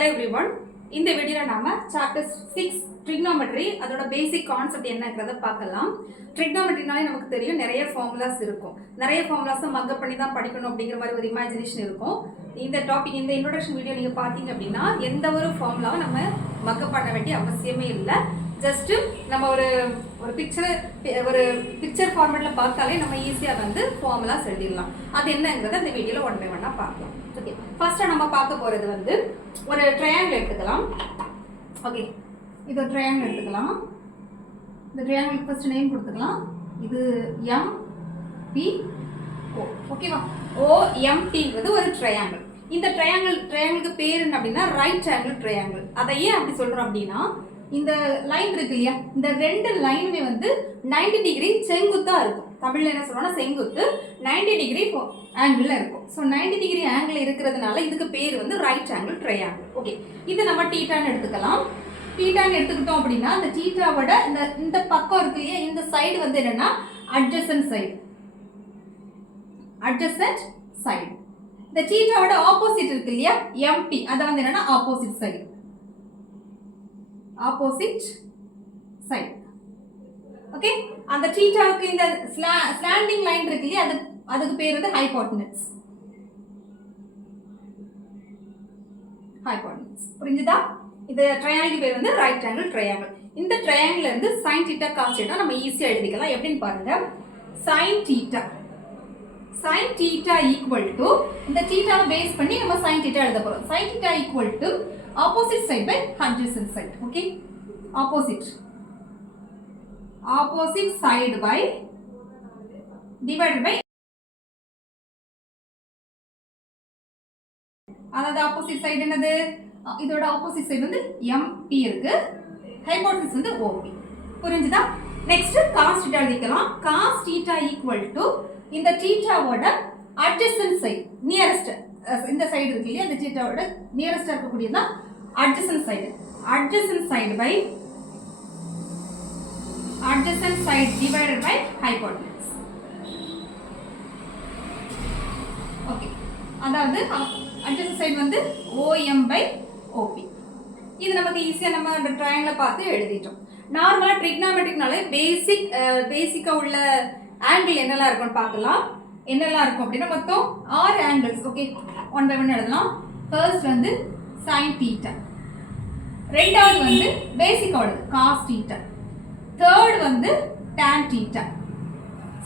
Hello everyone. இந்த வீடியோல நாம chapter 6 trigonometry அதோட basic concept என்னங்கறத பார்க்கலாம். trigonometryனாலே நமக்கு தெரியும் நிறைய formulas இருக்கும். நிறைய formulas மக்க பண்ணி தான் படிக்கணும் அப்படிங்கிற மாதிரி ஒரு imagination இருக்கும். இந்த டாபிக் இந்த introduction வீடியோ நீங்க பாத்தீங்க அப்படினா எந்த ஒரு ஃபார்முலாவை நம்ம மக்க பண்ண வேண்டிய அவசியமே இல்ல. ஜஸ்ட் நம்ம ஒரு பிக்சர் ஃபார்மேட்ல பார்த்தாலே நம்ம ஈஸியா வந்து ஃபார்முலாஸ் எழுதிடலாம். அது என்னங்கறத இந்த வீடியோல ஒன் பை ஒன்னா பார்க்கலாம். ஓகே, ஃபர்ஸ்ட் நம்ம பார்க்க போறது வந்து ஒரு ட்ரையாங்கிள் எடுத்துக்கலாம். ஓகே, இது ஒரு ட்ரையாங்கிள் எடுத்துக்கலாம். இந்த ட்ரையாங்கிளுக்கு ஃபர்ஸ்ட் நேம் கொடுத்துக்கலாம். இது எம் பி ஓ. ஓகேவா? OMT ஒரு ட்ரையாங்கிள். இந்த ட்ரையாங்கிளுக்கு பேர் என்ன அப்படின்னா ரைட் ஆங்கிள் ட்ரையாங்கிள். அதை ஏன் அப்படி சொல்றோம் அப்படின்னா இந்த லைன் இருக்கு இல்லையா, இந்த ரெண்டு லைனுமே வந்து 90 டிகிரி செங்குத்தா இருக்கும். தமிழ்ல என்ன சொல்றோம்னா செங்குத்து 90 டிகிரி ஆங்கிள் இருக்கும். ஸோ 90 டிகிரி ஆங்கிள் இருக்கிறதுனால இதுக்கு பேர் வந்து ரைட் ஆங்கிள் ட்ரையாங்கிள். ஓகே, இது நம்ம டீட்டான்னு எடுத்துக்கலாம். டீட்டான்னு எடுத்துக்கிட்டோம் அப்படின்னா இந்த டீட்டாவோட இந்த பக்கம் இருக்கு இல்லையா, இந்த சைடு வந்து என்னன்னா அட்ஜசன்ட் சைடு. Adjacent side. இந்த டீட்டாவோட ஆப்போசிட் இருக்கு இல்லையா MP, அதை வந்து என்னன்னா opposite side. Opposite side. Okay, அந்த தீட்டாவுக்கு இந்த ஸ்லாண்டிங் லைன் இருக்கு இல்லையா, அதுக்கு பேர் வந்து ஹைபோட்டனஸ். ஹைபோட்டனஸ் புரிஞ்சுதா? இந்த ட்ரையாங்கிள் பேர் வந்து ரைட் ஆங்கிள் ட்ரையாங்கிள். இந்த ட்ரையாங்கிள்ல இருந்து sin θ cos θ நம்ம ஈஸியா எழுதிக்கலாம். எப்படின்னு பாருங்க. sin θ equal to இந்த தீட்டாவை பேஸ் பண்ணி நம்ம sin θ எழுத போறோம். sin θ equal to opposite side by adjacent side. Okay, opposite side by divided by, அதாவது opposite side என்னது, இதோட opposite side வந்து MP இருக்கு, hypotenuse வந்து OP. புரிஞ்சுதா? நெக்ஸ்ட் cos θ எழுதிக்கலாம். cos θ equal to இந்த தீட்டாவோட adjacent side, நியரஸ்ட் இந்த சைடு இருக்கு இல்லையா, இந்த தீட்டாவோட நியரஸ்டா இருக்கக்கூடியது adjacent side. adjacent side by adjacent side divided by hypotenuse. Okay, அதாவது adjacent side வந்து OM by OP. இது நமக்கு ஈஸியா நம்ம அந்த ட்ரையாங்கிளை பார்த்து எழுதிட்டோம். நார்மலா ட்ரிக்னாமெட்ரிக்னாலே பேசிக்கா உள்ள ஆங்கிள் என்னெல்லாம் இருக்கும்னு பார்க்கலாம். என்னெல்லாம் இருக்கும் அப்படின்னா மொத்தம் 6 angles. Okay, one by one எழுதலாம். ஃபர்ஸ்ட் வந்து sin θ, ரெண்டாவது வந்து பேசிக்கோட cos θ, தேர்ட் வந்து tan θ,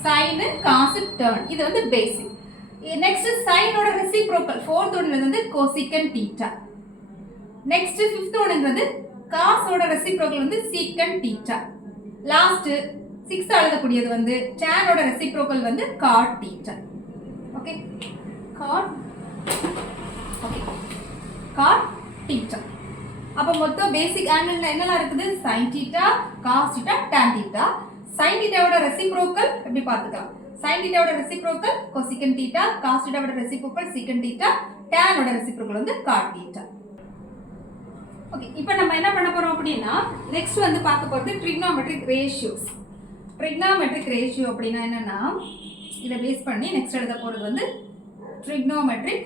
sin cos tan, இது வந்து பேசிக். நெக்ஸ்ட் சைனோட ரெசிப்ரோக்கல் ஃபோர்த் ஒன்ல வந்து cosecant θ. நெக்ஸ்ட் ஃபிஃப்த் ஒன்ங்கிறது காஸோட ரெசிப்ரோக்கல் வந்து secant θ. லாஸ்ட் சிக்ஸ்த் எழுதக்கூடியது வந்து டேனோட ரெசிப்ரோக்கல் வந்து cot θ. Okay, cot θ. அப்ப மொத்தம் பேசிக் ஆங்கிள்ல என்னலாம் இருக்குது, sin θ, cos θ, tan θ. sin θ ஓட ரெசிப்ரோக்கல் எப்படி பார்த்துக்கலாம். sin θ ஓட ரெசிப்ரோக்கல் cosecant θ, cos θ ஓட ரெசிப்ரோக்கல் secant θ, tan ஓட ரெசிப்ரோக்கல் வந்து cot θ. ஓகே, இப்போ நம்ம என்ன பண்ண போறோம் அப்படின்னா நெக்ஸ்ட் வந்து பார்க்க போறது ட்ரிக்னாமெட்ரிக் ரேஷியோஸ். ட்ரிக்னாமெட்ரிக் ரேஷியோ அப்படின்னா என்னன்னா இதை பேஸ் பண்ணி நெக்ஸ்ட் எழுத போறது வந்து ட்ரிக்னாமெட்ரிக்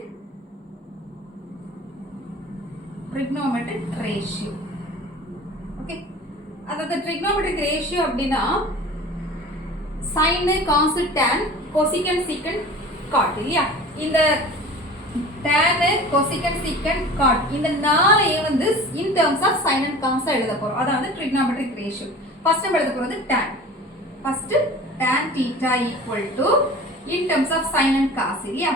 ரேஷியோ. ஓகே, அதாவது ட்ரிக்னாமெட்ரிக் ரேஷியோ அப்படின்னா sin cos tan cosecant secant cot இல்லையா, இந்த tan cosecant secant cot இந்த நாளையே வந்து in terms of sin and cos எழுத போறோம். அதாவது ட்ரிக்னாமெட்ரிக் ரேஷியோ. ஃபர்ஸ்ட் நம்ம எழுத போறது tan. First tan θ equal to in terms of sin and cos இல்லையா,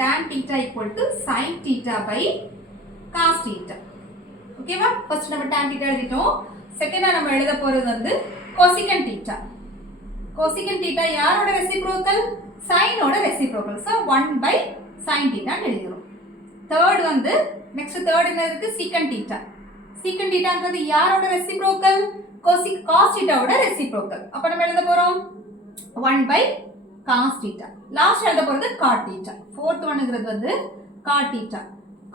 tan θ equal to sin θ by cos θ. ஓகேவா? ஃபர்ஸ்ட் நம்ம tan θ எழுதிட்டோம். செகண்டா நம்ம எழுத போறது வந்து cosecant θ. cosecant θ யாரோட ரெசிப்ரோக்கல், சைனோட ரெசிப்ரோக்கல். சோ 1 by sin θ ன்னு எழுதிரோம். தேர்ட் வந்து நெக்ஸ்ட் தேர்ட் என்ன இருக்கு, secant θ. secant θங்கிறது யாரோட ரெசிப்ரோக்கல், cos θ ஓட ரெசிப்ரோக்கல். அப்ப நம்ம எழுத போறோம் 1 by cos θ. லாஸ்ட் எழுத போறது cot θ. ஃபோர்த் ஒன்ங்கிறது வந்து cot θ.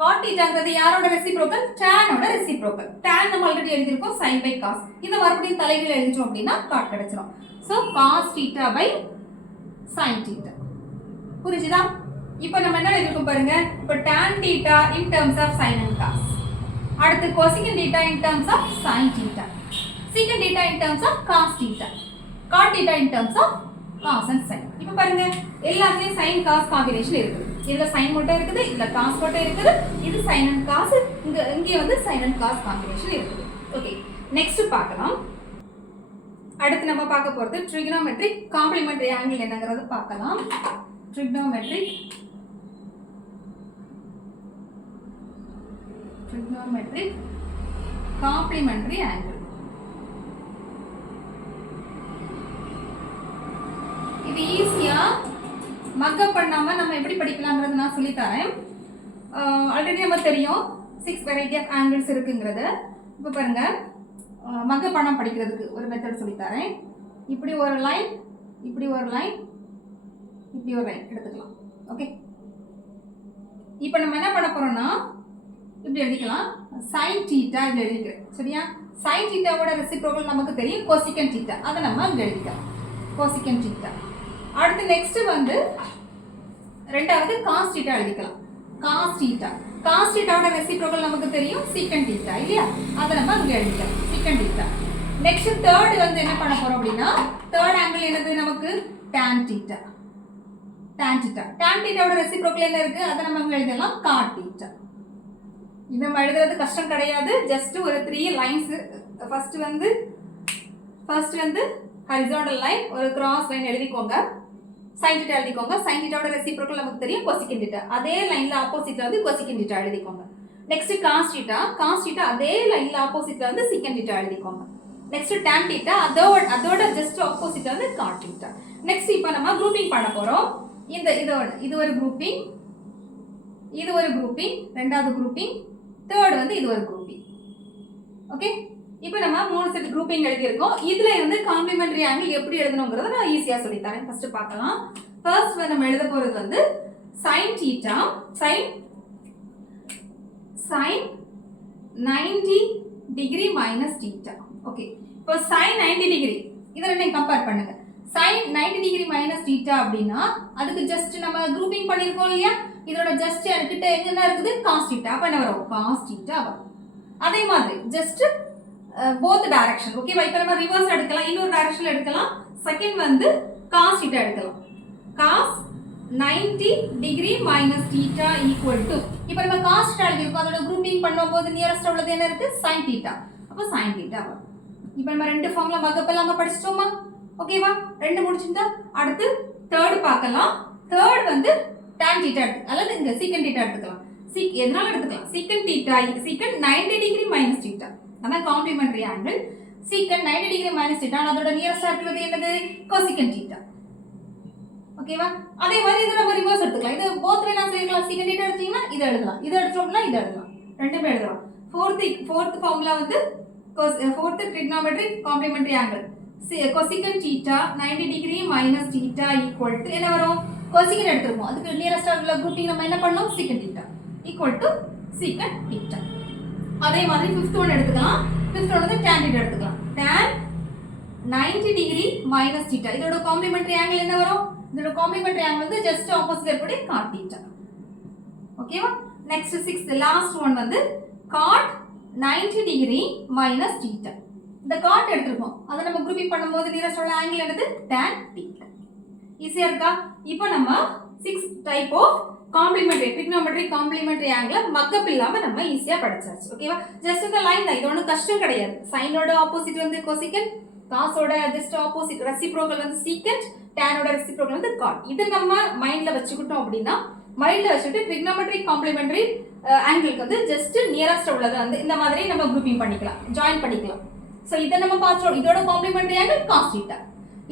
cot θங்கிறது யாரோட ரெசிப்ரோக்கல், tan ஓட ரெசிப்ரோக்கல். tan நம்ம ஆல்ரெடி எழுதிருக்கோம் sin by cos. இத மறுபடியும் தலைகீழ எழுதிட்டோம் அப்படினா cot கிடைச்சிரும். So cos θ by sin θ. புரிஞ்சுதா? இப்போ நம்ம என்ன எழுதிருக்கோம் பாருங்க. இப்போ tan θ in terms of sin and cos. அடுத்து cosecant theta in terms of sin theta, secant theta in terms of cos theta, cot theta in terms of cos and sin. இப்போ பாருங்க எல்லாத்துலயும் sin cos காம்பினேஷன் இருக்குது. இதுல sin மட்டும் இருக்குது, இதுல cos மட்டும் இருக்குது, இது sin and cos, இங்க வந்து sin and cos காம்பினேஷன் இருக்குது. ஓகே, நெக்ஸ்ட் பார்க்கலாம். அடுத்து நம்ம பார்க்க போறது trigonometric complementary angle என்னங்கறது பார்க்கலாம். trigonometric complementary angle. இது ஈஸியா மக்கப் பண்ணாம நம்ம எப்படி படிக்கலாம்ங்கறது நான் சொல்லி தரேன். ஆல்ரெடி நமக்கு தெரியும் 6 வெரைட்டி ஆஃப் ஆங்கிள்ஸ் இருக்குங்கிறது. இப்போ பாருங்க மக்கப் பண்ணாம படிக்கிறதுக்கு ஒரு மெத்தட் சொல்லி தரேன். இப்படி ஒரு லைன், இப்படி ஒரு லைன், இப்படி ஒரு லைன் எடுத்துக்கலாம். ஓகே, இப்போ நம்ம என்ன பண்ண போறோம்னா இப்படி எழுதிக்கலாம். sin theta இப்படி எழுதிக்கிறேன். சரியா? sin theta ஓட ரெசிப்ரோக்கல் நமக்கு தெரியும் cosecant theta. அதை நம்ம இங்க எழுதிக்கலாம். cosecant theta. அடுத்து நெக்ஸ்ட் வந்து ரெண்டாவது cos theta எழுதிக்கலாம். cos theta. cos theta ஓட ரெசிப்ரோக்கல் நமக்கு தெரியும் secant theta இல்லையா? அதை நம்ம இங்க எழுதிக்கலாம். secant theta. நெக்ஸ்ட் தேர்ட் வந்து என்ன பண்ண போறோம் அப்படின்னா தேர்ட் ஆங்கிள் என்னது நமக்கு tan theta. tan theta. tan theta ஓட ரெசிப்ரோக்கல் என்ன இருக்கு? அதை நம்ம இங்க எழுதலாம் cot theta. இது நம்ம எழுதுறது கஷ்டம் கிடையாது. ஜஸ்ட் ஒரு 3 லைன்ஸ். ஃபர்ஸ்ட் வந்து ஹரிசாண்டல் லைன், ஒரு கிராஸ் லைன் எழுதிக்கோங்க. sin theta எழுதிக்கோங்க. sin theta ஓட ரெசிப்ரோக்கல் நமக்கு தெரியும் cosecant theta. அதே லைன்ல ஆப்போசிட்ல வந்து cosecant theta எழுதிக்கோங்க. Next cos theta. cos theta அதே லைன்ல ஆப்போசிட்ல வந்து secant theta எழுதிக்கோங்க. நெக்ஸ்ட் tan theta அதோட ஜஸ்ட் ஆப்போசிட்ல வந்து cot theta. நெக்ஸ்ட் இப்போ நம்ம குரூப்பிங் பண்ண போறோம். இது ஒரு குரூப்பிங், இது ஒரு குரூப்பிங், ரெண்டாவது குரூப்பிங், தேர்ட் வந்து இது ஒரு குரூப்பிங். ஓகே, இப்போ நம்ம 3 செட் குரூப்பிங் எழுதியிருக்கோம். இதுல இருந்து காம்ப்ளிமெண்டரி ஆங்கிள் எப்படி எழுதணும்ங்கறத நான் ஈஸியா சொல்லி தரேன். ஃபர்ஸ்ட் பார்க்கலாம். ஃபர்ஸ்ட் நம்ம எழுத போறது வந்து sin theta, sin 90 degree minus theta. Okay, இப்போ sin 90 டிகிரி இத ரெண்டையும் கம்பேர் பண்ணுங்க. sin 90 டிகிரி minus theta அப்படினா அதுக்கு ஜஸ்ட் நம்ம குரூப்பிங் பண்ணிருக்கோம் இல்லையா? இதோட ஜஸ்ட் கிட்ட என்ன இருக்குது? cos theta. அப்ப என்ன வரும்? cos theta வரும். அதே மாதிரி ஜஸ்ட் both direction. ஓகேவா? இப்போ நம்ம ரிவர்ஸ் எடுக்கலாம், இன்னொரு டைரக்ஷன்ல எடுக்கலாம். செகண்ட் வந்து cos theta எடுக்கலாம். cos 90 degree minus theta equal to, இப்போ நம்ம cos theta எழுதிருக்கோம். அதோட குரூப்பிங் பண்ணும்போது நியரஸ்ட் உள்ளது என்ன இருக்கு? sin theta. அப்ப sin theta வரும். இப்போ நம்ம ரெண்டு ஃபார்முலா மக்கப் எல்லாம் படிச்சிட்டோமா? ஓகேவா? ரெண்டு முடிச்சிட்டா அடுத்து தேர்ட் பார்க்கலாம். தேர்ட் வந்து tan theta அல்லது இந்த secant theta எடுத்துக்கலாம். எதனால எடுத்துக்கலாம்? secant theta, secant 90 degree minus theta. அதான் complementary angle. secant 90 degree minus theta. அதோட நியரஸ்டா இருக்கிறது என்னது? cosecant theta. ஓகேவா? அதே மாதிரி இது நம்ம ரிவர்ஸ் எடுத்துக்கலாம். இது both way நான் சொல்லிக்கலாம். secant theta எடுத்தீங்கன்னா இத எழுதலாம், இத எடுத்தோம்னா இத எழுதலாம். ரெண்டுமே எழுதலாம். fourth ஃபார்முலா வந்து fourth trigonometric complementary angle. cosecant theta 90 degree minus theta equal to என்ன வரும்? cosecant எடுத்துருவோம். அதுக்கு நியரஸ்டா உள்ள குரூப்பிங் நம்ம என்ன பண்ணோம்? secant theta equal to secant theta. அதே மாதிரி fifth one எடுத்துக்கலாம். fifth one வந்து tan theta எடுத்துக்கலாம். tan 90 degree minus theta. இதோட காம்ப்ளிமெண்டரி ஆங்கிள் என்ன வரும்? இதோட காம்ப்ளிமெண்டரி ஆங்கிள் வந்து ஜஸ்ட் ஆப்போசிட் இருக்கக்கூடிய cot theta. ஓகேவா? நெக்ஸ்ட் sixth லாஸ்ட் ஒன் வந்து cot 90 டிகிரி minus theta. இந்த cot எடுத்துருக்கோம். அதை நம்ம குரூப்பிங் பண்ணும்போது நியரஸ்ட் உள்ள ஆங்கிள் என்னது? tan theta. ஈஸியா இருக்கா? இப்போ நம்ம 6 type of complementary trigonometric complementary angle மக்கப் இல்லாம நம்ம ஈஸியா படிச்சாச்சு. ஓகேவா? ஜஸ்ட் இந்த லைன் தான். இது ஒன்றும் கஷ்டம் கிடையாது. சைனோட ஆப்போசிட் வந்து cosecant, காஸோட ஜஸ்ட் ஆப்போசிட் ரெசிப்ரோக்கல் வந்து secant, tanோட ரெசிப்ரோக்கல் வந்து cot. இது நம்ம மைண்ட்ல வச்சுக்கிட்டோம் அப்படின்னா மைண்ட்ல வச்சுட்டு trigonometric complementary ஆங்கிளுக்கு வந்து ஜஸ்ட் நியரஸ்ட் உள்ளது வந்து இந்த மாதிரி நம்ம குரூப்பிங் பண்ணிக்கலாம், ஜாயின் பண்ணிக்கலாம். சோ இத நம்ம பார்த்தோம். இதோட காம்ப்ளிமெண்டரி ஆங்கிள் cos theta,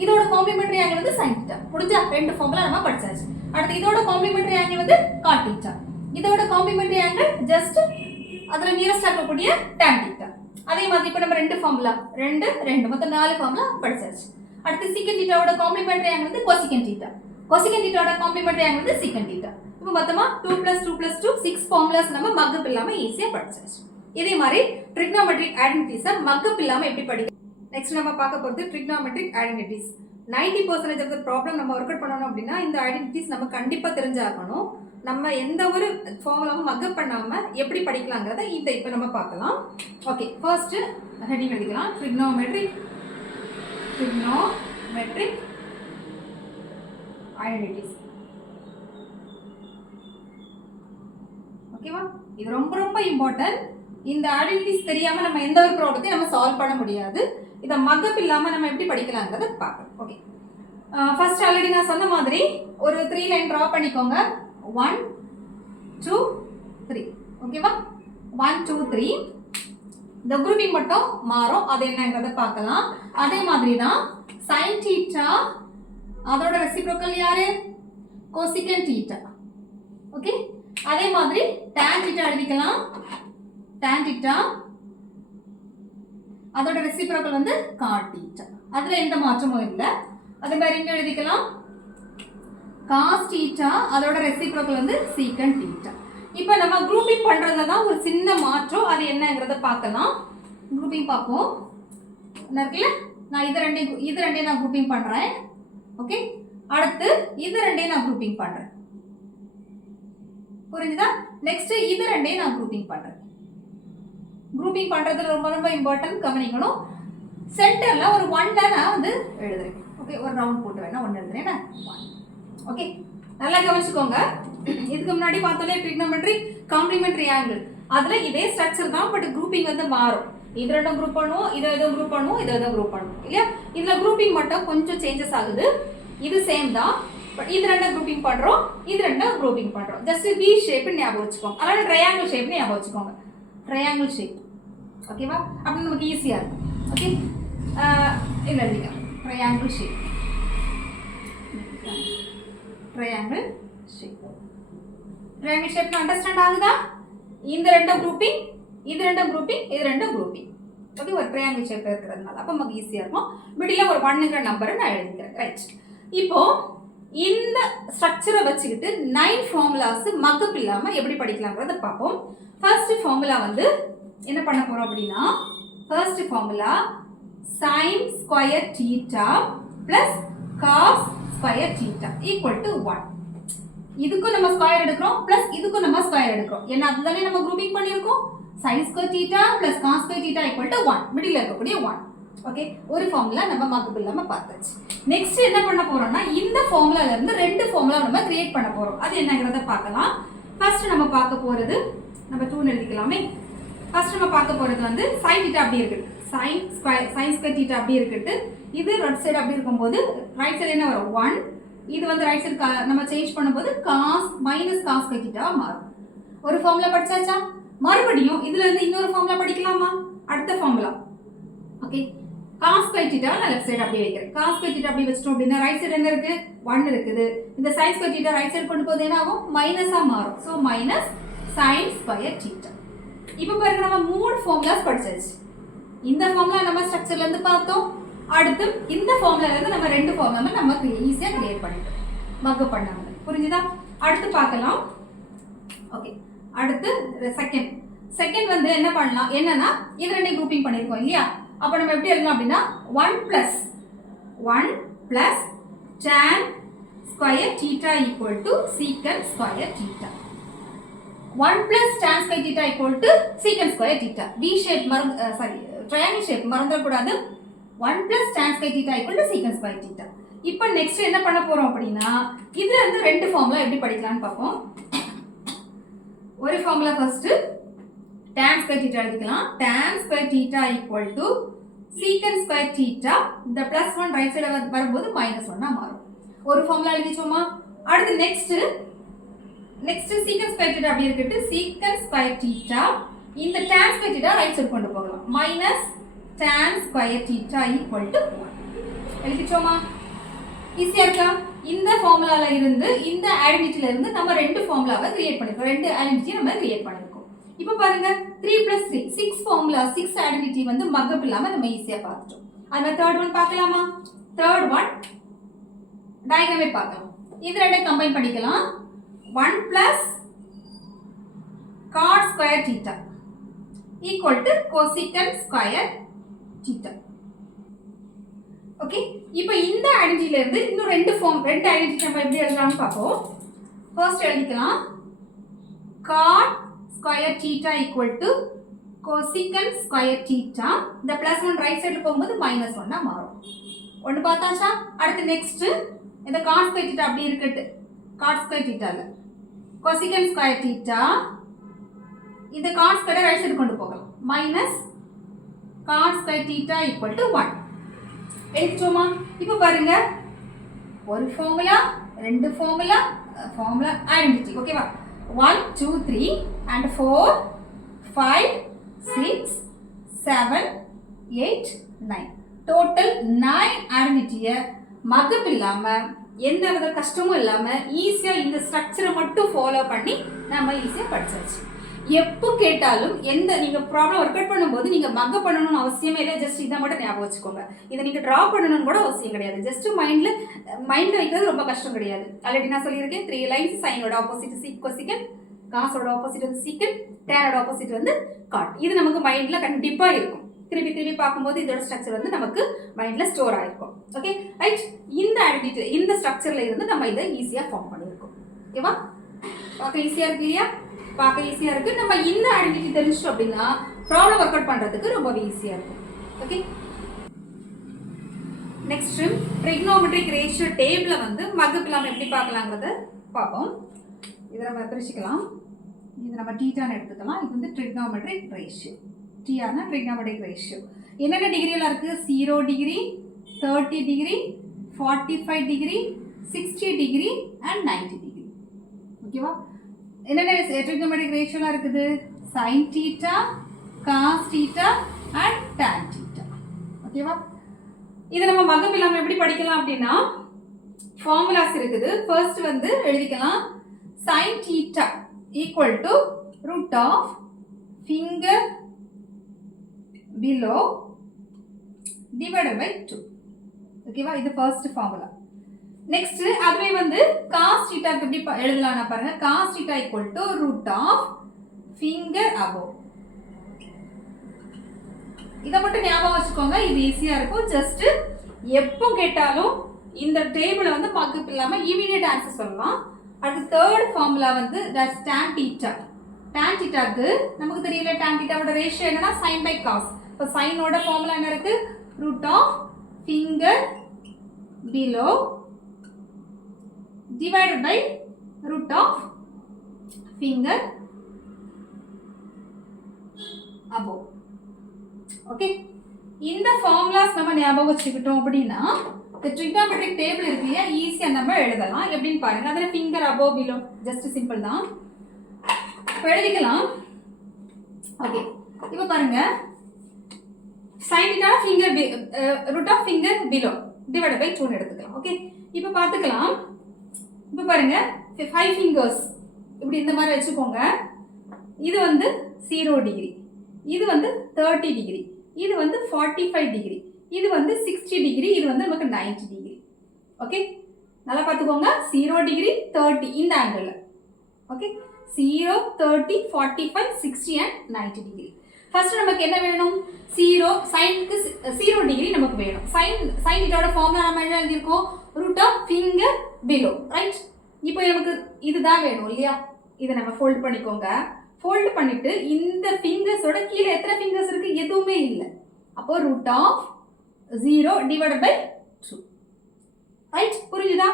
இதோட காம்ப்ளிமெண்டரி ஆங்கிள் வந்து sin theta. முடிஞ்சா ரெண்டு ஃபார்முலா நம்ம படிச்சாச்சு. அடுத்து இதோட காம்ப்ளிமெண்டரி ஆங்கிள் வந்து cot theta, இதோட காம்ப்ளிமெண்டரி ஆங்கிள் ஜஸ்ட் அதுல நியரஸ்டா இருக்கக்கூடிய tan theta. அதே மாதிரி இப்ப நம்ம ரெண்டு ஃபார்முலா ரெண்டு மொத்தம் 4 ஃபார்முலா படிச்சாச்சு. அடுத்து secant theta ஓட காம்ப்ளிமெண்டரி ஆங்கிள் வந்து cosecant theta, cosecant theta ஓட காம்ப்ளிமெண்டரி ஆங்கிள் வந்து secant theta. இப்போ மொத்தமா 2 + 2 + 2 6 ஃபார்முலாஸ் நம்ம மக்கப் இல்லாம ஈஸியா படிச்சாச்சு. இதே மாதிரி trigonometric identities மக்கப் இல்லாம எப்படி படிக்க? நெக்ஸ்ட் நம்ம பார்க்க போறது trigonometric identities. 90% of the problem நம்ம ஒர்க் அவுட் பண்ணனும் அப்படினா இந்த ஐடென்டிட்டிஸ் நம்ம கண்டிப்பா தெரிஞ்சாகணும். நம்ம எந்த ஒரு ஃபார்முலாவும் மக்கப் பண்ணாம எப்படி படிக்கலாங்கிறத இதை இப்போ நம்ம பார்க்கலாம். ஓகே, ஃபர்ஸ்ட் ஹெட்டிங் எழுதிக்கலாம். Trigonometric identities. ஓகேவா? இது ரொம்ப ரொம்ப இம்பார்ட்டன்ட். இந்த ஐடென்டிட்டிஸ் தெரியாம நம்ம எந்த ஒரு ப்ராப்ளத்தையும் நம்ம சால்வ் பண்ண முடியாது. இதை மக்கப் இல்லாம நம்ம எப்படி படிக்கலாங்கிறத பார்க்கலாம். ஓகே, ஃபர்ஸ்ட் ஆல்ரெடி நான் சொன்ன மாதிரி ஒரு 3 லைன் ட்ரா பண்ணிக்கோங்க. 1 2 3. ஓகேவா? 1 2 3. இந்த குரூப்பிங் மட்டும் மாறும், அது என்னங்கிறத பார்க்கலாம். அதே மாதிரி தான் sin θ, அதோட ரெசிப்ரோக்கல் யாரு? cosecant θ. ஓகே, அதே மாதிரி tan θ எழுதிக்கலாம். tan θ அதோட ரெசிப்ரோக்கல் வந்து cot θ. அதுல எந்த மாற்றமும் இல்லை. அதே மாதிரி இங்க எழுதிக்கலாம். cos θ அதோட ரெசிப்ரோக்கல் வந்து secant θ. இப்போ நம்ம குரூப்பிங் பண்றதுல தான் ஒரு சின்ன மாற்றம், அது என்னங்கிறத பார்க்கலாம். குரூப்பிங் பார்ப்போம். என்ன இருக்குல்ல, நான் இது ரெண்டே நான் குரூப்பிங் பண்றேன். ஓகே, அடுத்து இது ரெண்டே நான் குரூப்பிங் பண்றேன். புரிஞ்சுதா? நெக்ஸ்ட் இது ரெண்டே நான் குரூப்பிங் பண்றேன். குரூப்பிங் பண்றது ரொம்ப ரொம்ப இம்பார்ட்டன்ட், கவனிக்கணும். சென்டர்ல ஒரு 1 நான் வந்து எழுதுறேன். ஓகே, ஒரு ரவுண்ட் போட்டு வேணா 1 எழுதுறேன். 1. ஓகே, நல்லா கவனிச்சுக்கோங்க. இதுக்கு முன்னாடி பார்த்தோம்ல ட்ரிக்னோமெட்ரிக் காம்ப்ளிமெண்டரி ஆங்கிள், அதுல இதே ஸ்ட்ரக்சர் தான், பட் குரூப்பிங் வந்து மாறும். இது ரெண்டும் குரூப் பண்ணுவோம், இது எதுவும் குரூப் பண்ணுவோம், இது எதுவும் குரூப் பண்ணுவோம் இல்லையா? இதுல குரூப்பிங் மட்டும் கொஞ்சம் சேஞ்சஸ் ஆகுது. இது சேம் தான், பட் இது ரெண்டும் குரூப்பிங் பண்றோம், இது ரெண்டும் குரூப்பிங் பண்றோம். ஜஸ்ட் வி ஷேப் ஞாபகம் வச்சுக்கோங்க, அதாவது ட்ரையாங்கிள் ஷேப் ஞாபகம் வச்சுக்கோங்க. Triangle shape. ஓகேவா? அப்படி நமக்கு ஈஸியா இருக்கும். ஓகே, இல்ல இல்லையா, triangle shape. Triangle shape. Triangle shape understand ஆகுதா? இந்த ரெண்டும் குரூப்பிங், இது ரெண்டும் குரூப்பிங், இது ரெண்டும் குரூப்பிங். ஓகே, ஒரு ட்ரையாங்கிள் ஷேப் இருக்கிறதுனால அப்போ நமக்கு ஈஸியாக இருக்கும். மிடில் ஒரு 1ங்கிற நம்பரை நான் எழுதிக்கிறேன். ரைட். இப்போ இந்த ஸ்ட்ரக்சரை வச்சுக்கிட்டு 9 ஃபார்முலாஸ் மக்கப் இல்லாமல் எப்படி படிக்கலாங்கிறத பார்ப்போம். ஃபர்ஸ்ட் ஃபார்முலா வந்து என்ன பண்ண போறோம் அப்படின்னா, first formula sin square theta plus cos square theta equal to 1. இதுக்கும் நம்ம ஸ்கொயர் எடுக்கிறோம், பிளஸ் இதுக்கும் நம்ம ஸ்கொயர் எடுக்கிறோம். ஏன்னா அதுதானே நம்ம குரூப்பிங் பண்ணியிருக்கோம். sin square theta plus cos square theta equal to 1. Middle இருக்கக்கூடிய 1. ஓகே, ஒரு ஃபார்முலா நம்ம மக்கப் இல்லாம பார்த்தாச்சு. நெக்ஸ்ட் என்ன பண்ண போறோம்னா, இந்த ஃபார்முலால இருந்து 2 ஃபார்முலா நம்ம கிரியேட் பண்ண போறோம். அது என்னங்கறத பார்க்கலாம். ஃபர்ஸ்ட் நம்ம பார்க்க போறது, நம்ம 2 எழுதிக்கலாமே. ஃபர்ஸ்ட் நம்ம பார்க்க போறது வந்து sin θ அப்படி இருக்கு. sin square θ அப்படி இருக்கு. இது ரைட் சைடு அப்படி இருக்கும்போது ரைட் சைடு என்ன வரும்? 1. இது வந்து ரைட் சைடு நம்ம சேஞ்ச் பண்ணும்போது cos cos square θ மாறும். ஒரு ஃபார்முலா படிச்சாச்சா? மறுபடியும் இதுல இருந்து இன்னொரு ஃபார்முலா படிக்கலாமா? அடுத்த ஃபார்முலா. ஓகே, cos square θ நான் லெஃப்ட் சைடு அப்படியே வைக்கிறேன். cos square θ அப்படியே வச்சிட்டோம் அப்படினா ரைட் சைடு என்ன இருக்கு? 1 இருக்குது. இந்த sin square θ ரைட் சைடு கொண்டு போது என்ன ஆகும்? மைனஸா மாறும். So minus sin square θ. இப்போ பாருங்க, நம்ம 3 ஃபார்முலாஸ் படிச்சாச்சு. இந்த ஃபார்முலா நம்ம ஸ்ட்ரக்சர்ல இருந்து பார்த்தோம். அடுத்து இந்த ஃபார்முலால இருந்து நம்ம 2 ஃபார்முலா நம்ம ஈஸியா கிரியேட் பண்ணிட்டோம், மக்கப் பண்ணாம. புரிஞ்சுதா? அடுத்து பார்க்கலாம். ஓகே, அடுத்து செகண்ட் வந்து என்ன பண்ணலாம், என்னன்னா இது ரெண்டையும் குரூப்பிங் பண்ணிருக்கோம் இல்லையா? அப்ப நம்ம எப்படி எழுதலாம் அப்படின்னா 1 plus tan square theta equal to secant square theta. 1 plus tan square theta equal to secant square theta. V shape triangle shape மறந்துட கூடாது. 1 plus tan square theta equal to secant square theta. இப்போ next என்ன பண்ண போறோம் அப்படின்னா, இதுல இருந்து 2 formula எப்படி படிக்கலாம்னு பார்ப்போம். ஒரு formula first tan square theta எழுதிக்கலாம். tan square theta equal to secant square theta. இந்த +1 ரைட் சைடு வரும்போது -1 மாறும். ஒரு ஃபார்முலா எழுதிச்சோமா? அடுத்து நெக்ஸ்ட் secant square theta அப்படி இருக்கு. secant square theta இந்த tan square theta right side கொண்டு போகலாம். -tan square theta equal to 1. எழுதிச்சோமா? ஈஸியா இருக்கா? இந்த ஃபார்முலால இருந்து இந்த ஐடென்டிட்டில இருந்து நம்ம 2 ஃபார்முலாவை கிரியேட் பண்ணிருக்கோம். 2 ஐடென்டிட்டி நம்ம கிரியேட் பண்ணிருக்கோம். இப்போ பாருங்க, 3 + 3 6 ஃபார்முலா, 6 ஐடென்டிட்டி வந்து மக்கப் இல்லாம நம்ம ஈஸியா பார்த்துட்டோம். அதனால தேர்ட் ஒன் பார்க்கலாமா? தேர்ட் ஒன் டயகிராமே பார்க்கலாம். இது ரெண்டையும் கம்பைன் பண்ணிக்கலாம். 1 plus cot square theta equal to cosecant square theta. Okay, இப்போ இந்த ஐடென்டிட்டில இருந்து இன்னும் 2 ஐடென்டிட்டி நம்ம எப்படி எழுதலாம்னு பார்ப்போம். ஃபர்ஸ்ட் எழுதிக்கலாம் cot square theta equal to cosecant square theta. இந்த plus 1 right side போகும்போது minus 1 மாறும். ஒன்று பார்த்தாச்சா? அடுத்து next இந்த cot square theta அப்படி இருக்கட்டு. cot square theta இல்ல cosecant square theta. இந்த cot square right side கொண்டு போகலாம். minus cot square theta equal to 1. எழுதிச்சோமா? இப்போ பாருங்க, ஒரு ஃபார்முலா, ரெண்டு ஃபார்முலா, ஃபார்முலா ஐடென்டிட்டி. ஓகேவா? 1 2 3 and 4 5 6 7 8 9 டோட்டல் 9 ஐடென்டிட்டியை மகப் இல்லாம எந்த வித கஷ்டமும் இல்லாம ஈஸியா இந்த ஸ்ட்ரக்சரை மட்டும் ஃபாலோ பண்ணி நம்ம ஈஸியா படிச்சாச்சு. எப்போ கேட்டாலும் எந்த நீங்க ப்ராப்ளம் ஒர்க் அவுட் பண்ணும்போது நீங்க மக பண்ணணும்னு அவசியமே இல்லை. ஜஸ்ட் இதை மட்டும் ஞாபகம் வச்சுக்கோங்க. இதை நீங்க டிரா பண்ணணும்னு கூட அவசியம் கிடையாது. ஜஸ்ட் மைண்ட்ல வைக்கிறது ரொம்ப கஷ்டம் கிடையாது. ஆல்ரெடி நான் சொல்லியிருக்கேன், 3 லைன்ஸ் சைனோட ஆப்போசிட் கொசிகன், காசோட ஆப்போசிட் வந்து சீக்கன், டேனோட ஆப்போசிட் வந்து காட். இது நமக்கு மைண்ட்ல கண்டிப்பா இருக்கும். திருப்பி திருப்பி பார்க்கும்போது இதோட ஸ்ட்ரக்சர் வந்து நமக்கு மைண்ட்ல ஸ்டோர் ஆயிருக்கும். Okay right. இந்த ஐடென்டிட்டி இந்த ஸ்ட்ரக்சர்ல இருந்து நம்ம இதை ஈஸியா ஃபார்ம் பண்ணியிருக்கோம். ஓகேவா? பார்க்க ஈஸியா இருக்கு இல்லையா? பார்க்க ஈஸியா இருக்கு. நம்ம இந்த ஐடென்டிட்டி தெரிஞ்சிட்டோம் அப்படின்னா ப்ராப்ளம் ஒர்க் அவுட் பண்றதுக்கு ரொம்பவே ஈஸியா இருக்கும். ஓகே, நெக்ஸ்ட் ட்ரிக்னோமெட்ரிக் ரேஷியோ டேபிள வந்து மகப் இல்லாம எப்படி பார்க்கலாங்கிறத பார்ப்போம். இதை நம்ம பிரிச்சுக்கலாம். இது நம்ம டீட்டான்னு எடுத்துக்கலாம். இது வந்து ட்ரிக்னோமெட்ரிக் ரேஷியோ. டிஆர்னா ட்ரிக்னோமெட்ரிக் ரேஷியோ. என்னென்ன டிகிரிலாம் இருக்கு? 0 degree, 30 degree, 45 degree, 60 degree and 90 degree. ஓகேவா? என்னென்ன ட்ரிக்னோமெட்ரிக் ரேஷியோலாம் இருக்குது? sin theta, cos theta and tan theta. ஓகேவா? இதை நம்ம மகப் இல்லாம எப்படி படிக்கலாம் அப்படின்னா ஃபார்முலாஸ் இருக்குது. ஃபர்ஸ்ட் வந்து எழுதிக்கலாம். sin theta equal to root of finger below divided by 2. ஓகேவா? இது ஃபர்ஸ்ட் ஃபார்முலா. நெக்ஸ்ட் அதுவே வந்து cos theta எப்படி எழுதலாம்னா பாருங்க. cos theta equal to root of finger above. இதை மட்டும் ஞாபகம் வச்சுக்கோங்க. இது ஈஸியா இருக்கும். ஜஸ்ட் எப்போ கேட்டாலும் இந்த டேபிள வந்து மகப் இல்லாம இமிடியேட் ஆன்சர் சொல்லலாம். அடுத்து தேர்ட் ஃபார்முலா வந்து that's tan theta. tan thetaக்கு நமக்கு தெரியல tan thetaவோட ரேஷியோ என்னன்னா sin by cos. இப்போ சைனோட ஃபார்முலா என்ன இருக்கு? root of finger below divided by root of finger above. Okay, இந்த ஃபார்முலாஸ் நம்ம ஞாபகம் வச்சுக்கிட்டோம் அப்படின்னா இந்த ட்ரிக்னோமெட்ரிக் டேபிள் இருக்கு இல்லையா, ஈஸியா நம்ம எழுதலாம். எப்படின்னு பாருங்க. அதில் finger above below just simple தான். இப்போ எழுதிக்கலாம். ஓகே, இப்போ பாருங்க. sin theta finger root of finger below divided by 2 எடுத்துக்கலாம். ஓகே, இப்போ பார்த்துக்கலாம். இப்போ பாருங்க 5 fingers இப்படி இந்த மாதிரி வச்சுக்கோங்க. இது வந்து 0 டிகிரி, இது வந்து 30 டிகிரி, இது வந்து 45 டிகிரி, இது வந்து 60 டிகிரி, இது வந்து நமக்கு 90 டிகிரி. ஓகே, நல்லா பார்த்துக்கோங்க. 0 டிகிரி 30 இந்த angle. Okay, 0 30 45 60 and 90 degree. First நமக்கு என்ன வேணும்? 0 சைனுக்கு 0 டிகிரி நமக்கு வேணும். sin thetaவோட ஃபார்முலா நம்ம என்ன எழுதியிருக்கோம்? root of finger below. Right. இப்போ நமக்கு இதுதான் வேணும் இல்லையா? இதை நம்ம ஃபோல்ட் பண்ணிக்கோங்க. ஃபோல்ட் பண்ணிட்டு இந்த ஃபிங்கர்ஸோட கீழே எத்தனை ஃபிங்கர்ஸ் இருக்கு? எதுவுமே இல்லை. அப்போ root of 0 divided by 2. Right, புரியுதா?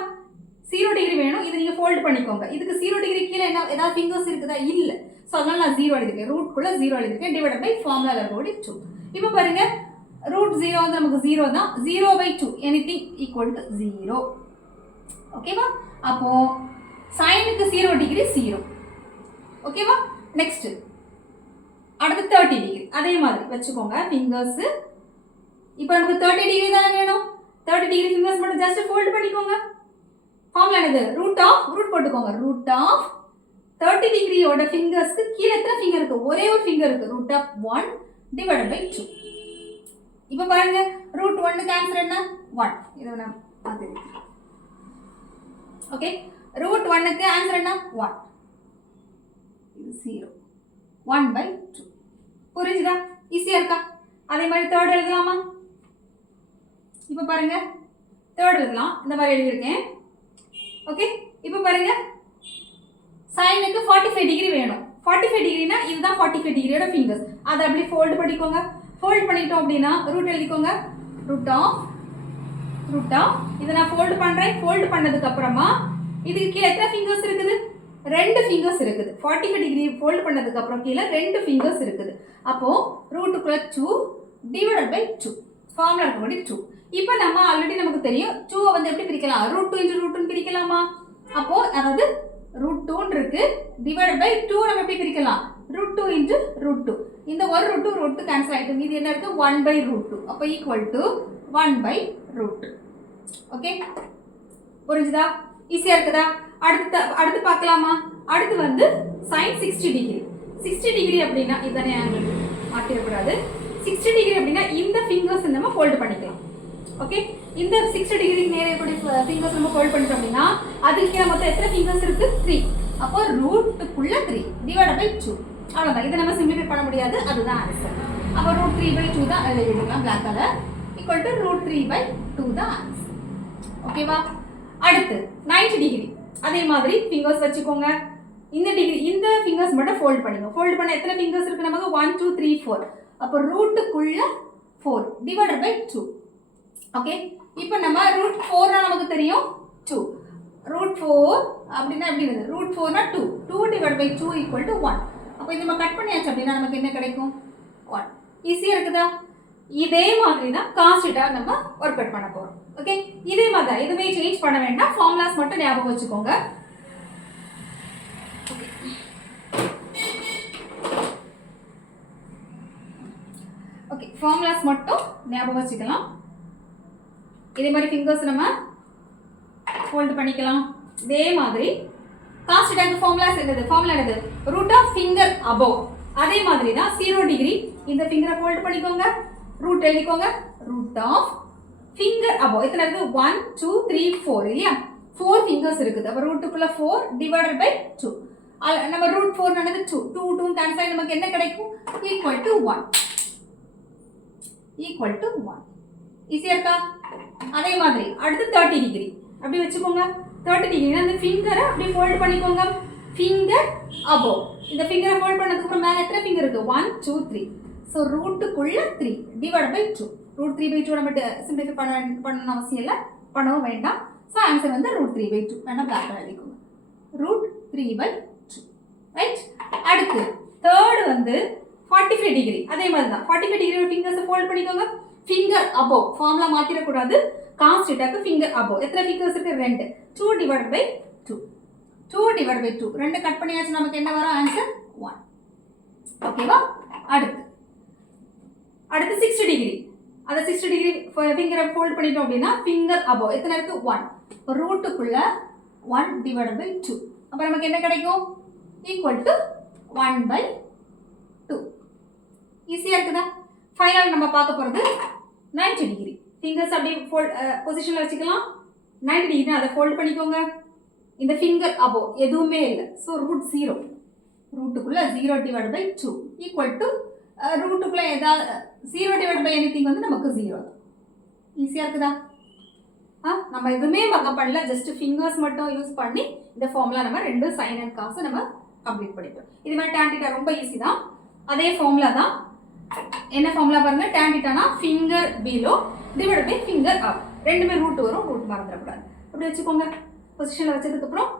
0 டிகிரி வேணும். இது நீங்க ஃபோல்ட் பண்ணிக்கோங்க. இதுக்கு 0 டிகிரி கீழே என்ன ஏதாவது ஃபிங்கர்ஸ் இருக்குதா? இல்லை. ஸோ அதனால நான் 0 எழுதிருக்கேன். ரூட்குள்ள 0 எழுதிருக்கேன். டிவைட் பை ஃபார்முலா இருக்கக்கூடிய 2. இப்போ பாருங்க, ரூட் 0 வந்து நமக்கு 0 தான். 0 by 2 எனிதிங் ஈக்குவல் டு 0. ஓகேவா? அப்போ சைனுக்கு 0 டிகிரி 0. ஓகேவா? நெக்ஸ்ட் அடுத்து 30 டிகிரி அதே மாதிரி வச்சுக்கோங்க ஃபிங்கர்ஸ். இப்போ நமக்கு 30 டிகிரி தானே வேணும். 30 டிகிரி ஃபிங்கர்ஸ் மட்டும் ஜஸ்ட் ஃபோல்ட் பண்ணிக்கோங்க. ஃபார்முலா என்னது? ரூட் போட்டுக்கோங்க. ரூட் ஆஃப் 30 டிகிரியோட ஃபிங்கர்ஸ்க்கு கீழே எத்தனை ஃபிங்கர் இருக்கு? ஒரே ஒரு ஃபிங்கர் இருக்கு. Root of 1 divided by 2. இப்போ பாருங்க, ரூட் 1க்கு ஆன்சர் என்ன? 1. இதை நான் மாத்திருக்கேன். ஓகே, ரூட் 1க்கு ஆன்சர் என்ன? 1. இது 0. 1 by 2. புரிஞ்சுதா? ஈஸியா இருக்கா? அதே மாதிரி தேர்ட் எழுதலாமா? இப்போ பாருங்க, தேர்ட் எழுதலாம். இந்த மாதிரி எழுதியிருக்கேன். ஓகே, இப்போ பாருங்க சைனுக்கு 45 டிகிரி வேணும். 45 டிகிரினா இதுதான் 45 டிகிரியோட ஃபிங்கர்ஸ். அதை அப்படியே ஃபோல்டு பண்ணிக்கோங்க. ஃபோல்ட் பண்ணிட்டோம் அப்படின்னா ரூட் எழுதிக்கோங்க. ரூட் ஆஃப் இதை நான் ஃபோல்டு பண்றேன். ஃபோல்டு பண்ணதுக்கு அப்புறமா இதுக்கு கீழே எத்தனை ஃபிங்கர்ஸ் இருக்குது? 2 ஃபிங்கர்ஸ் இருக்குது. 45 டிகிரி ஃபோல்டு பண்ணதுக்கு அப்புறம் கீழே 2 ஃபிங்கர்ஸ் இருக்குது. அப்போ ரூட்டுக்குள்ள 2 டிவைடட் பை 2 ஃபார்முலா இருக்கபடி 2. இப்போ நம்ம ஆல்ரெடி நமக்கு தெரியும் 2 வந்து எப்படி பிரிக்கலாம்? ரூட் 2 × ரூட் 2 பிரிக்கலாமா? அப்போ அதாவது ரூட் 2 இருக்கு டிவைடட் பை 2 நம்ம எப்படி பிரிக்கலாம்? Root 2 × root 2. இந்த ஒரு ரூட் 2 ரூட் 2 கேன்சல் ஆயிடும். இது என்ன இருக்கு? 1 பை ரூட் 2. அப்போ equal to 1 by root 2. Okay, புரிஞ்சுதா? ஈஸியா இருக்குதா? அடுத்து பார்க்கலாமா? அடுத்து வந்து sin 60 டிகிரி. 60 டிகிரி அப்படின்னா இதுதானே ஆங்கிள், மாத்திரக்கூடாது. 60 டிகிரி அப்படின்னா இந்த ஃபிங்கர்ஸ் நம்ம ஃபோல்டு பண்ணிக்கலாம். ஓகே, இந்த 60 டிகிரி நேரே எப்படி ஃபிங்கர்ஸ் நம்ம ஃபோல்ட் பண்ணிட்டோம் அப்படின்னா அதுக்கு கீழே மொத்தம் எத்தனை ஃபிங்கர்ஸ் இருக்கு? 3. அப்போ ரூட்டுக்குள்ள 3 டிவைட் பை 2. அவ்வளவுதான். இதை நம்ம சிம்பிளிஃபை பண்ண முடியாது, அதுதான் ஆன்சர். அப்போ ரூட் 3 பை 2 தான் எழுதிடலாம் black colour. Equal to root 3 by 2 தான் ஆன்சர். ஓகேவா? அடுத்து 90 டிகிரி. அதே மாதிரி ஃபிங்கர்ஸ் வச்சுக்கோங்க. இந்த டிகிரி இந்த ஃபிங்கர்ஸ் மட்டும் ஃபோல்ட் பண்ணிக்கோங்க. ஃபோல்ட் பண்ண எத்தனை ஃபிங்கர்ஸ் இருக்கு நமக்கு? 1 2 3 4. அப்போ ரூட்டுக்குள்ள 4 டிவைட் பை 2. ஓகே, இப்போ நம்ம ரூட் 4 நமக்கு தெரியும் 2. ரூட் 4 அப்படின்னா எப்படி இருக்குது? Root 4 2. 2 divide by 2 equal to 1. அப்போ இது நம்ம கட் பண்ணியாச்சு அப்படின்னா நமக்கு என்ன கிடைக்கும்? 1. ஈஸியா இருக்குதா? இதே மாதிரி தான் காஸ் தீட்டா நம்ம ஒர்க் அவுட் பண்ண போறோம். ஓகே, இதே மாதிரி எதுவுமே சேஞ்ச் பண்ண வேண்டாம். ஃபார்முலாஸ் மட்டும் ஞாபகம் வச்சுக்கோங்க. ஓகே, ஃபார்முலாஸ் மட்டும் ஞாபகம் வச்சுக்கலாம். இதே மாதிரி ஃபிங்கர்ஸ் நம்ம ஃபோல்ட் பண்ணிக்கலாம். இதே மாதிரி காஸ் தீட்டாக்கு ஃபார்முலாஸ் என்னது? ஃபார்முலா என்னது? Root of finger above. அதே மாதிரி தான் 0 டிகிரி இந்த ஃபிங்கரை ஃபோல்ட் பண்ணிக்கோங்க. ரூட் எழுதிக்கோங்க. ரூட் ஆஃப் ஃபிங்கர் அபோவ் எத்தனை இருக்கு? 1 2 3 4 இல்லையா? 4 ஃபிங்கர்ஸ் இருக்குது. அப்ப ரூட்டுக்குள்ள 4 டிவைடட் பை 2. நம்ம ரூட் 4 என்னது? 2 2 கேன்சல் ஆகி நமக்கு என்ன கிடைக்கும்? Equal to 1. Equal to 1. ஈஸியா இருக்கா? அதே மாதிரி அடுத்து 30 டிகிரி அப்படி வச்சுக்கோங்க. 30 டிகிரி அந்த ஃபிங்கரை அப்படி ஃபோல்ட் பண்ணிக்கோங்க. Finger above. இந்த ஃபிங்கரை ஃபோல்ட் பண்ணதுக்கு அப்புறம் மேல எத்தனை ஃபிங்கர் இருக்கு? 1 2 3. ஸோ ரூட்டுக்குள்ள 3 டிவைட் பை 2. ரூட் 3 பை 2 நம்ம சிம்பிளிஃபை பண்ணணும் அவசியம் இல்லை, பண்ணவும் வேண்டாம். ஸோ ஆன்சர் வந்து ரூட் 3 பை 2. வேணா பிளாக் எழுதிக்கோங்க. Root 3 by 2. ரைட். அடுத்து தேர்ட் வந்து 45 டிகிரி. அதே மாதிரி தான் 45 டிகிரி ஃபிங்கர்ஸை ஃபோல்ட் பண்ணிக்கோங்க. ஃபிங்கர் அபோவ் ஃபார்முலா மாத்திரக்கூடாது. காஸ் தீட்டாக்கு ஃபிங்கர் அபோவ் எத்தனை ஃபிங்கர்ஸ் இருக்கு? 2. 2 divide by 2. 2 divide by 2. 2 cut பண்ணியாச்சு நமக்கு என்ன வரும்? ஆன்சர் 1. ஓகேவா? அடுத்து 60 டிகிரி. அந்த 60 டிகிரி ஃபிங்கரை ஃபோல்ட் பண்ணிட்டோம் அப்படின்னா ஃபிங்கர் அபோவ் எத்தனை இருக்கு? 1. ரூட்டுக்குள்ள 1 டிவைட் பை 2. அப்போ நமக்கு என்ன கிடைக்கும்? Equal to 1 by 2. ஈஸியா இருக்குதா? ஃபைனல் நம்ம பார்க்க போறது 90 டிகிரி. ஃபிங்கர்ஸ் அப்படியே பொசிஷன்ல வச்சுக்கலாம். 90 டிகிரி அதை ஃபோல்ட் பண்ணிக்கோங்க. இந்த ஃபிங்கர் அபோவ் எதுவுமே இல்லை. So root 0. ரூட்டுக்குள்ள 0 டிவைட் பை 2 ஈக்குவல் டு ரூட்டுக்குள்ள ஏதாவது 0 டிவைட் பை எனிதிங் வந்து நமக்கு 0 தான். ஈஸியா இருக்குதா? நம்ம எதுவுமே பார்க்க பண்ணல, ஜஸ்ட் ஃபிங்கர்ஸ் மட்டும் யூஸ் பண்ணி இந்த ஃபார்முலா நம்ம 2 சைன் அண்ட் காசு நம்ம கம்ப்ளீட் பண்ணிட்டோம். இது மாதிரி tan θ ரொம்ப ஈஸி தான். அதே ஃபார்முலா தான். என்ன ஃபார்முலா பாருங்க? tan θனா finger below divide by finger up. ரெண்டுமே ரூட் வரும், ரூட் மறந்துடக்கூடாது. அப்படி வச்சுக்கோங்க. பொசிஷனில் வச்சதுக்கு அப்புறம்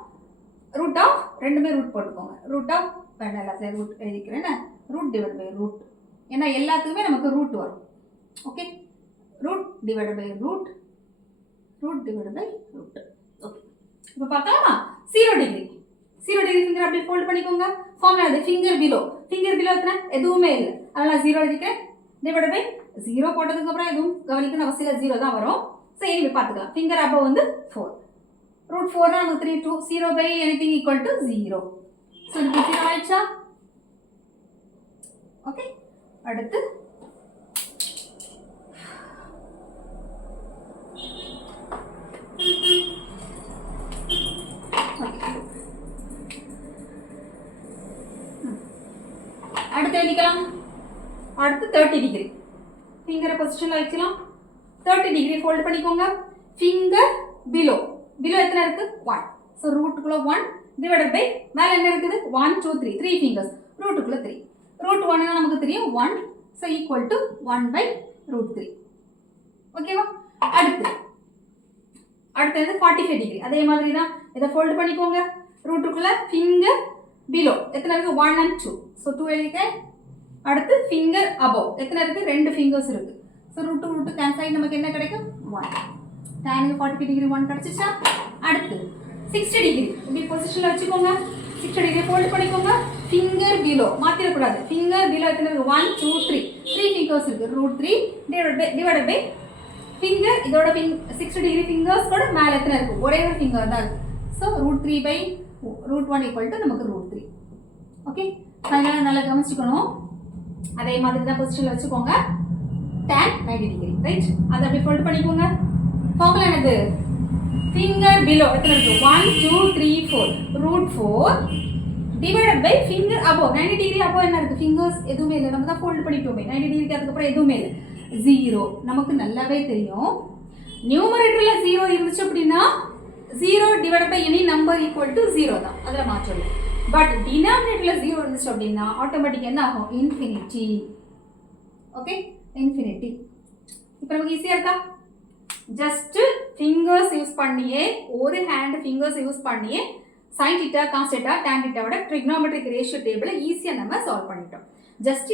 ரூட் ஆஃப் ரெண்டுமே ரூட் போட்டுக்கோங்க. ரூட் ஆஃப் எல்லாத்தையும் ரூட் எழுதிக்கிறேன். ரூட் டிவைட் பை ரூட், ஏன்னா எல்லாத்துக்குமே நமக்கு ரூட் வரும். Okay, root divide by root, root divide by root. Okay, இப்போ பார்க்கலாமா? 0 டிகிரி. 0 டிகிரி ஃபிங்கர் அப்படி ஃபோல்ட் பண்ணிக்கோங்க. ஃபார்முலா அது ஃபிங்கர் பிலோ. ஃபிங்கர் பிலோ எத்தனை? எதுவுமே இல்லை, அதனால 0 எழுதிக்கிறேன். டிவைட் பை 0 போட்டதுக்கு அப்புறம் எதுவும் கவனிக்கணும் அவசியம் இல்லை, 0 தான் வரும். ஸோ இனிமே பார்த்துக்கலாம். ஃபிங்கர் அப்போ வந்து 4. ரூட் 4 நமக்கு 3 2 0 by anything equal to 0. So இது 0 ஆயிடுச்சா? ஓகே, அடுத்து அடுத்து எழுதிக்கலாம். அடுத்து 30 டிகிரி ஃபிங்கரை பொசிஷன்ல வைக்கலாம். 30 டிகிரி ஃபோல்ட் பண்ணிக்கோங்க. Finger below. பிலோ எத்தனை இருக்கு? 1. ஸோ ரூட்டுக்குள்ள 1 டிவைடட் பை மேலே என்ன இருக்குது 1 2 3 3 ஃபிங்கர்ஸ் ரூட்டுக்குள்ள 3 ரூட் 1 நமக்கு தெரியும் 1 so equal to 1 by root 3 ஓகேவா. அடுத்து 45 டிகிரி அதே மாதிரி தான் இதை ஃபோல்டு பண்ணிக்கோங்க. ரூட்டுக்குள்ள ஃபிங்கர் பிலோ எத்தனை இருக்கு 1 and 2 ஸோ 2 எழுதிட்டேன். அடுத்து ஃபிங்கர் அபவ் எத்தனை இருக்கு 2 ஃபிங்கர்ஸ் இருக்கு. ஸோ ரூட்டு கேன்சல் ஆகி நமக்கு என்ன கிடைக்கும் 1. டேனுக்கு 45 டிகிரி 1 கிடைச்சிச்சா. அடுத்து 60 டிகிரி இப்படி பொசிஷனில் வச்சுக்கோங்க. 60 டிகிரி ஃபோல்டு பண்ணிக்கோங்க. ஃபிங்கர் பிலோ மாற்றிடக்கூடாது. ஃபிங்கர் பிலோ எத்தனை இருக்கு 1 2 3 3 ஃபிங்கர்ஸ் இருக்கு. ரூட் 3 டிவைடட் பை ஃபிங்கர் இதோட 60 டிகிரி ஃபிங்கர்ஸ் கூட மேலே எத்தனை இருக்கு ஒரே ஒரு ஃபிங்கர் தான் இருக்கு. So root 3 by root 1 equal to நமக்கு ரூட் 3. ஓகே ஃபைனலாக நல்லா கவனிச்சுக்கணும். அதே மாதிரி தான் பொசிஷனில் வச்சுக்கோங்க. tan 90 degree right. அதை அப்படி ஃபோல்டு பண்ணிக்கோங்க. ஃபார்முலா என்னது ஃபிங்கர் பிலோ எத்தனை இருக்கு 1 2 3 4 root 4 divided by finger above 90 degree above என்ன இருக்கு ஃபிங்கர்ஸ் எதுவுமே இல்லை. நம்ம தான் ஃபோல்டு பண்ணிட்டோமே 90 டிகிரிக்கு அதுக்கப்புறம் எதுவுமே இல்லை 0. நமக்கு நல்லாவே தெரியும் நியூமரேட்டர்ல 0 இருந்துச்சு அப்படின்னா 0 divided by any number equal to 0 தான். அதில் மாற்றம் இல்லை. பட் டினாமினேட்டர்ல 0 இருந்துச்சு அப்படின்னா ஆட்டோமேட்டிக் என்ன ஆகும் இன்ஃபினிட்டி. Okay infinity. இப்போ நமக்கு ஈஸியாக இருக்கா. ஜஸ்ட் ஃபிங்கர்ஸ் யூஸ் பண்ணியே ஒரு ஹேண்ட் ஃபிங்கர்ஸ் யூஸ் பண்ணியே sin theta cos theta tan theta ஓட trigonometric ratio டேபிளை ஈஸியாக நம்ம சால்வ் பண்ணிட்டோம். Just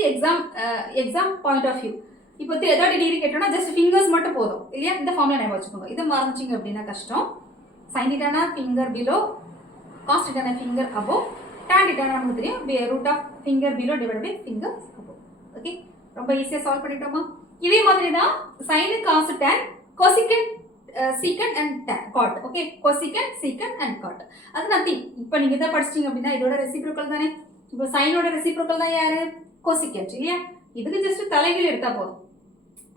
exam point of view இப்போ 30 டிகிரி கேட்டோம்னா ஜஸ்ட் ஃபிங்கர்ஸ் மட்டும் போதும் இல்லையா. இந்த ஃபார்முலா ஞாபகம் வச்சுக்கோங்க. இதை மறந்துச்சிங்க அப்படின்னா கஷ்டம். sin theta finger below cos theta finger above tan theta நமக்கு தெரியும் root of finger below divide by finger above. Okay ரொம்ப ஈஸியாக சால்வ் பண்ணிட்டோமா. இதே மாதிரி தான் sin cos tan cosecant secant and tan cot. Okay cosecant secant and cot அது nothing. இப்போ நீங்க இதை படிச்சிட்டீங்க அப்படின்னா இதோட ரெசிப்ரோக்கல் தானே. இப்போ சைனோட ரெசிப்ரோக்கல் தான் யாரு cosecant இல்லையா. இதுக்கு ஜஸ்ட் தலைகீழ் எடுத்தா போதும்.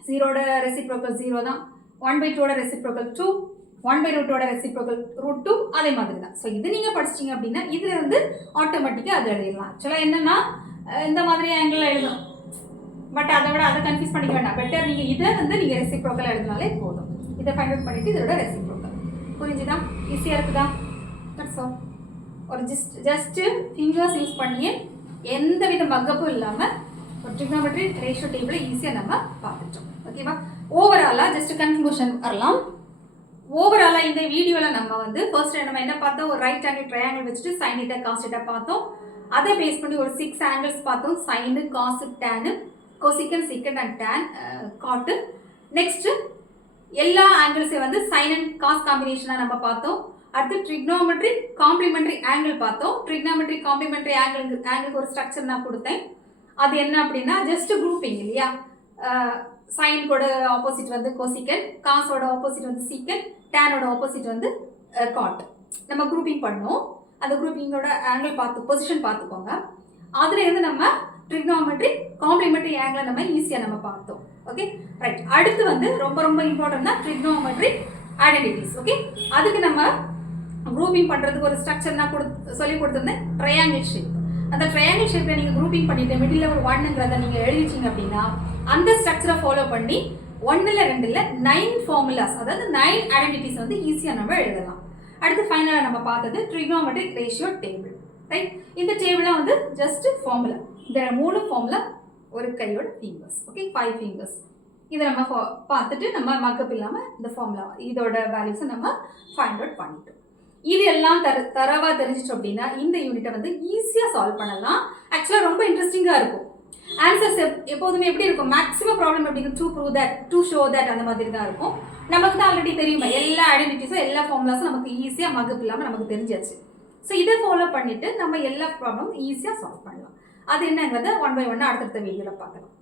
0ஓட ரெசிப்ரோக்கல் 0 தான். 1/2 ஓட ரெசிப்ரோக்கல் 2 1/√ஓட ரெசிப்ரோக்கல் ரூட் 2 அதே மாதிரி தான். ஸோ இது நீங்க படிச்சிட்டீங்க அப்படின்னா இதுல வந்து ஆட்டோமேட்டிக்கா அது எழுதிடலாம். ஆக்சுவலாக என்னன்னா இந்த மாதிரி ஆங்கிள் எழுதணும். பட் அதை விட அதை கன்ஃபியூஸ் பண்ணிக்க வேண்டாம். பெட்டர் நீங்க இதை வந்து நீங்க ரெசிப்ரோக்கல் எழுதினாலே போதும். இதை ஃபைண்ட் அவுட் பண்ணிட்டு இதோட ரெசிப்ரோக்கல் புரிஞ்சுதா. ஈஸியாக இருக்குதா. That's all. ஒரு ஜஸ்ட் ஃபிங்கர்ஸ் யூஸ் பண்ணியே எந்த வித மக்கப்பும் இல்லாமல் ஒரு ட்ரிகோனோமெட்ரிக் ரேஷியோ டேபிளை ஈஸியாக நம்ம பார்த்துட்டோம். ஓகேவா. ஓவராலாக ஜஸ்ட் கன்க்ளூஷன் வரலாம். ஓவராலாக இந்த வீடியோவில் நம்ம வந்து ஃபர்ஸ்ட் நம்ம என்ன பார்த்தோம் ஒரு ரைட் ஆங்கிள் ட்ரையாங்கிள் வச்சுட்டு sin theta cos theta பார்த்தோம். அதை பேஸ் பண்ணி ஒரு 6 ஆங்கிள்ஸ் பார்த்தோம். sin cos tan cosecant secant and tan cot. Next எல்லா ஆங்கிள்ஸையும் வந்து sin and cos காம்பினேஷனாக நம்ம பார்த்தோம். அடுத்து ட்ரிக்னோமெட்ரிக் காம்ப்ளிமெண்டரி ஆங்கிள் பார்த்தோம். ட்ரிக்னோமெட்ரிக் காம்ப்ளிமெண்டரி ஆங்கிளுக்கு ஒரு ஸ்ட்ரக்சர் நான் கொடுத்தேன். அது என்ன அப்படின்னா ஜஸ்ட் குரூப்பிங் இல்லையா. சைனோட ஆப்போசிட் வந்து கோசிகன், காஸோட ஆப்போசிட் வந்து சீக்கன், டேனோட ஆப்போசிட் வந்து காட். நம்ம குரூப்பிங் பண்ணோம். அந்த குரூப்பிங்கோட ஆங்கிள் பார்த்து பொசிஷன் பார்த்துக்கோங்க. அதுல இருந்து நம்ம ட்ரிக்னோமெட்ரிக் காம்ப்ளிமெண்டரி ஆங்கிளை நம்ம ஈஸியாக நம்ம பார்த்தோம். Okay right. அடுத்து வந்து ரொம்ப ரொம்ப இம்பார்ட்டன்ட் தான் ட்ரிக்னோமெட்ரிக் ஐடென்டிட்டிஸ். ஓகே அதுக்கு நம்ம குரூப்பிங் பண்ணுறதுக்கு ஒரு ஸ்ட்ரக்சர் நான் சொல்லி கொடுத்துருந்தேன் ட்ரையாங்கிள் ஷேப். அந்த ட்ரையாங்கிள் ஷேப்பில் நீங்கள் குரூப்பிங் பண்ணிட்டு மிடில் ஒரு 1ங்கிறத நீங்கள் எழுதிச்சிங்க அப்படின்னா அந்த ஸ்ட்ரக்சரை ஃபாலோ பண்ணி 1 இல்லை 2 இல்லை 9 ஃபார்முலாஸ் அதாவது 9 ஐடென்டிட்டிஸ் வந்து ஈஸியாக நம்ம எழுதலாம். அடுத்து ஃபைனலாக நம்ம பார்த்தது ட்ரிகோனோமெட்ரிக் ரேஷியோ டேபிள் ரைட். இந்த டேபிளாக வந்து ஜஸ்ட் ஃபார்முலா. இந்த 3 ஃபார்முலா ஒரு கையோட ஃபிங்கர்ஸ். Okay 5 fingers. இதை நம்ம பார்த்துட்டு நம்ம மக்கப் இல்லாமல் இந்த ஃபார்முலா இதோட வேல்யூஸை நம்ம ஃபைண்ட் அவுட் பண்ணிட்டோம். இது எல்லாம் தரவாக தெரிஞ்சிட்டோம் அப்படின்னா இந்த யூனிட்டை வந்து ஈஸியாக சால்வ் பண்ணலாம். ஆக்சுவலாக ரொம்ப இன்ட்ரெஸ்டிங்காக இருக்கும். ஆன்சர்ஸ் எப்போதுமே எப்படி இருக்கும் மேக்ஸிமம் ப்ராப்ளம் எப்படி to prove that to show that அந்த மாதிரி தான் இருக்கும். நமக்கு தான் ஆல்ரெடி தெரியுமா எல்லா ஐடென்டிட்டிஸும் எல்லா ஃபார்முலாஸும் நமக்கு ஈஸியாக மக்கப் இல்லாமல் நமக்கு தெரிஞ்சாச்சு. ஸோ இதை ஃபாலோ பண்ணிட்டு நம்ம எல்லா ப்ராப்ளமும் ஈஸியாக சால்வ் பண்ணலாம். அது என்னங்கிறத 1 by 1 அடுத்தடுத்த வீடியோவில் பார்க்கலாம்.